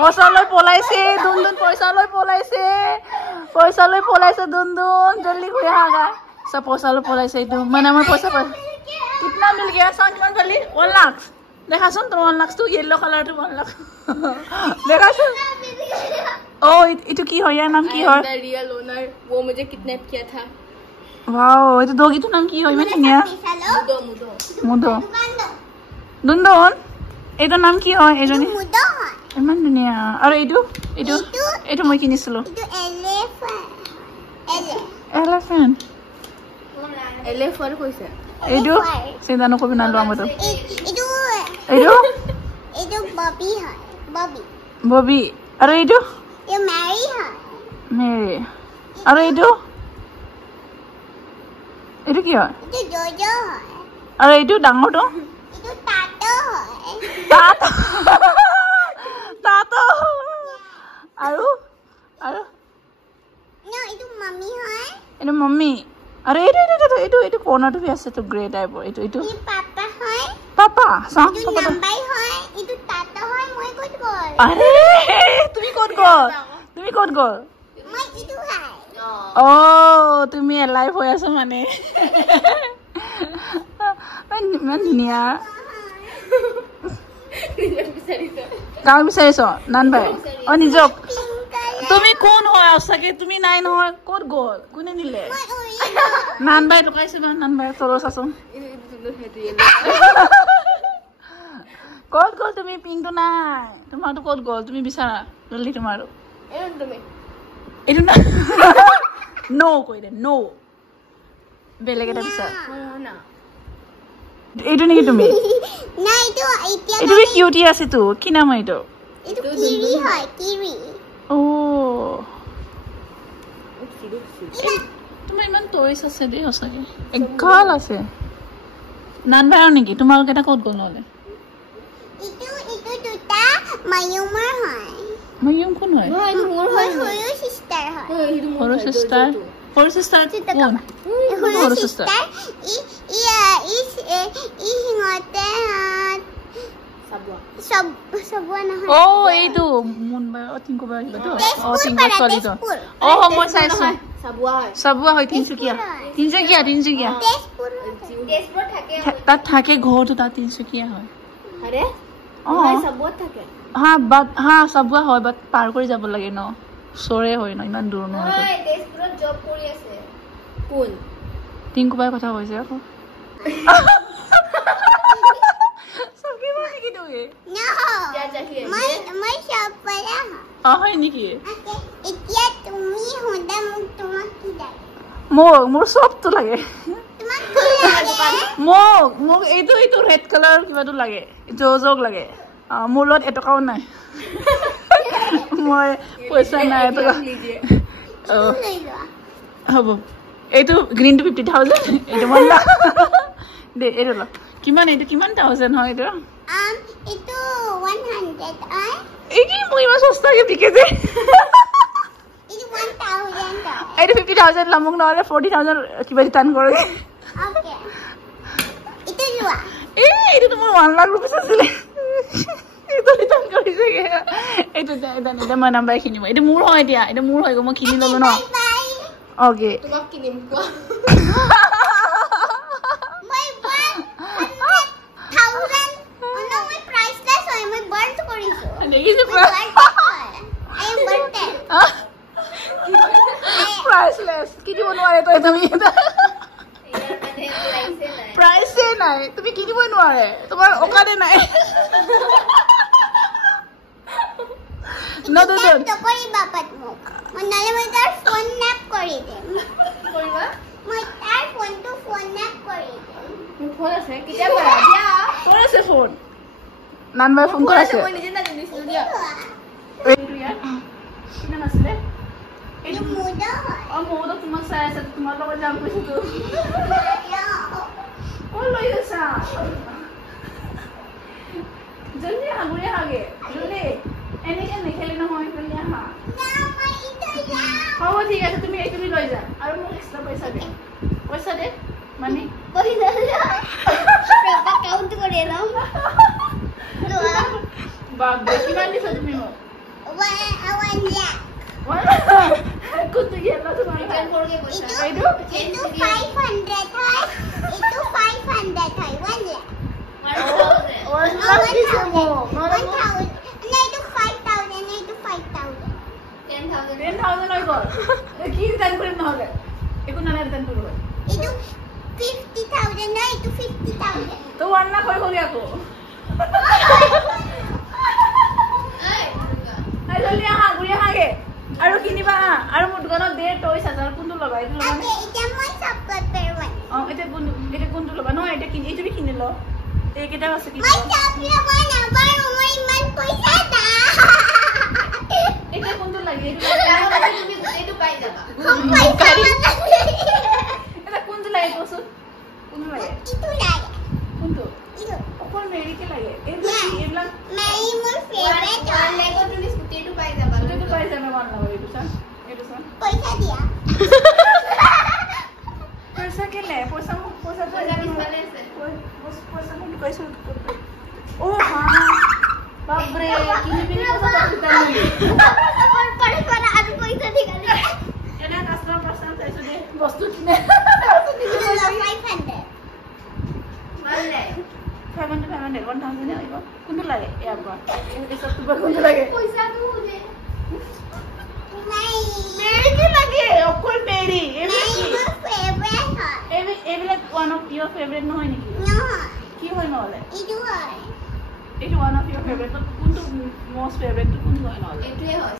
পইচা লৈ পলাইছে দুনদুন পইচা লৈ পলাইছে দুনদুন জলদি ঘূৰি আহা গা सब पैसा लो पलाइছে এইটো মানে আমাৰ পইচা कितना मिल गया सांग किमान खाली 1 लाख देखा सुन तो 1 लाख तो येलो कलर तो 1 लाख देखा सुन ओ इटू की हो यार नाम की हो द रियल ओनर वो मुझे किडनैप किया था वाओ इटू दोगी तो नाम की हो मैं नहीं मुदो दुनदुन এইটো নাম কি হয় এজনী মুদো হয় ইমান ধুনীয়া আৰু এইটো মই কিনিছিলো এইটো এলিফেন্ট एलेफर কইছে এইটো সেদানো কবি না লোৱা মতো এইটো ববি হয় ববি আৰু এইটো মেৰি হয় মেৰি আৰু এইটো কি হয় এইটো জজো হয় আৰু এইটো ডাঙৰটো এইটো টাটো হয় টাটো আৰু না এইটো মামি হয় এইটো মম্মি আৰু এইটো কোনাটো বি আছে তো গ্ৰে টাইপৰ এইটো এই পাপা হয় পাপা সা এইটো নাম্বাই হয় এইটো টাটো হয় মই ক'ত গ'ল আৰে তুমি ক'ত গ'ল মই এইটো হয় ও তুমি এলাইভ হৈ আছো মানে মানে ধুনীয়া কাম বিচাৰিছ নান ভাই অ নিজক তুমি কোন হয় আছাকে তুমি নাই নহয় ক'ত গ'ল কোনে নিলে নান ভাই টকাইছে নান ভাই তৰছ আছো ক'ত গ'ল তুমি পিংটো নাই তোমাৰটো ক'ত গ'ল তুমি বিচাৰা জলদি তোমাৰো এইটো না নো কৈ দে নো বেলেগ এটা বিচাৰা এইটো নেকি তুমি না এইটো এতিয়া এইটো কি কিউটি আছে তো কি নাম এইটো কিৰি হয় কিৰি ও তোমাৰ ইমান টয়স আছে দেই সঁচাকে এগাল আছে নান ভাইৰ নেকি তোমালোক এটা ক'ত গ'ল নহ'লে এইটো দুটা মায়ুমৰ হয় মায়ুম কোন হয় সৰু সিস্টাৰ হয় সৰু সিস্টাৰ কোন সৰু সিস্টাৰ সিঙতে সবুৱা নহয় ও এইটো মুনবাই টিংকুবাই কিবাটো টিংকুবাই ছোৱালীটো মই চাইছো সাবুৱা হয় তিনচুকীয়া তেজপুৰ থাকে তাত থাকে ঘৰটো তাত তিনচুকীয়া হয় আৰে সাবুৱা থাকে হা সাবুৱা হয় বাট পাৰ কৰি যাব লাগে ন ওচৰে হয় ন ইমান দূৰ নহয় তেজপুৰত জব কৰি আছে কোন টিংকুবাই কথা কৈছে আকৌ সবকে মানে কি doing No. क्या चाहिए मैं सब पढ़ा হয় নেকি এতিয়া তুমি হন্দা মোক তোমাক কি লাগে মোৰ সবটো লাগে তোমাক কি লাগে মোক এইটো ৰেড কালাৰ কিবাটো লাগে জোজক লাগে মোৰ লগত এটকাও নাই মই পইচা নাই এটকা হ'ব এইটো গ্ৰীনটো 50,000 এইটো 1 লাখ দে এইটো ল কিমান 1000 হয় এইটো itu 100 ay ini mau imas sostanya dikit deh itu 1000 itu 50,000 lamung nolnya 40,000 kiba ditan kore oke itu dua itu tuh mau 1 lakh rupiah sih itu ditan kore sih itu dan mana nambah kini mau itu murah dia itu murah gue mau kini dulu no oke তোমাক কিনিম কোৱা priceless kini mau nuare tuh itu price naik tapi kini mau nuare তোমার ওখানে নাই no তো করি বাপাত মোক মনালে মই তার ফোন ন্যাপ কৰি দেম কৰিবা মই তাৰ ফোন ন্যাপ কৰি দেম মোৰ ফোন আছে কেতিয়া কৰা দিয়া কোন আছে ফোন নান ভাই ফোন কৰিছে মই নিজে না দিছিলো দিয়া এইটো ইয়াৰ কিমান আছিলে এইটো মুদা হয় মোৰো তোমাক চাই আছে তোমাৰ লগত যাম কৈছিলো ও লৈ গৈছা জলদি হাগুৰি হাগে জলদি এনেকে নেখেলি নহয় জলদি আহা হ'ব ঠিক আছে তুমি লৈ যা আৰু মোক এক্সট্ৰা পইচা দে মানে কাউন্ট কৰি লম বাপ দে কিমান দিছা তুমি মোক One lakh. কোনটো yellow টো মানে Return करके पैसा এইটো Itu 500 hai. Itu 500 hai. 1 lakh. 1000 1 lakh দিছে মোক 1,000. No, itu 5,000. No, itu 5,000. 10,000 10,000 হৈ গ'ল কি ৰিটাৰ্ণ কৰিম নহ'লে একো নালাগে ৰিটাৰ্ণ কৰিব Itu 50,000. No, itu 50,000. তো 1 লাখ হৈ গ'ল আকৌ Ay, buka. আই জলদি আহা ঘূৰি আহাগে আৰু কিনিবা আৰু মোৰ দোকানত দে টয়ছ আছে আৰু কোনটো ল'বা এইটো ল'বা Okay, itu mau chocolate perwan. এতিয়া কোনটো ল'বা নহয় এতিয়া কিনি এইটো কিনি ল এইকেইটা আছে কি Mau chocolate mana? Baru mau iman pulsa dah. এতিয়া কোনটো লাগে এইটো Kalau তুমি itu পাই যাবা এটা কোনটো লাগে কচোন কোনটো লাগে Itu lah. কোনটো Itu. অকল মেৰিকে লাগে এইবিলাক Mary মোৰ favorite. One lakh তুমি স্কুটি itu পাই যাবা এইটো পাই যাবে মান লাগে এইটো চান পইচা দিয়া। পইচা কেলে পইচা পইচা পিছফালে আছে পইচা মোক কৈছো ও হা বাপৰে কিনি পিনি পইচা পাইছা নেকি পৰে আমি পয়সা দিগালি। এনে কাষ্টমাৰ পাৰ্সন চাইছো দে বস্তু কিনে 500। One lakh 500 1000 আহিব কোনটো লাগে ইয়াৰ পৰা এই সব তোমাৰ কোনটো লাগে পইচা তো দে নাই। মেৰি কি লাগে অকল মেৰি নাই মোৰ favorite হয়। এইবিলাক ওৱান অফ ইয়োৰ ফেভৰেট নহয় নেকি নহয়। কি হয় নহ'লে ইটো হয়। এইটো ওৱান অফ ইয়োৰ ফেভৰেট কোনটো মষ্ট ফেভৰেট কোনটো হয় নহ'লে এটোৱে হয়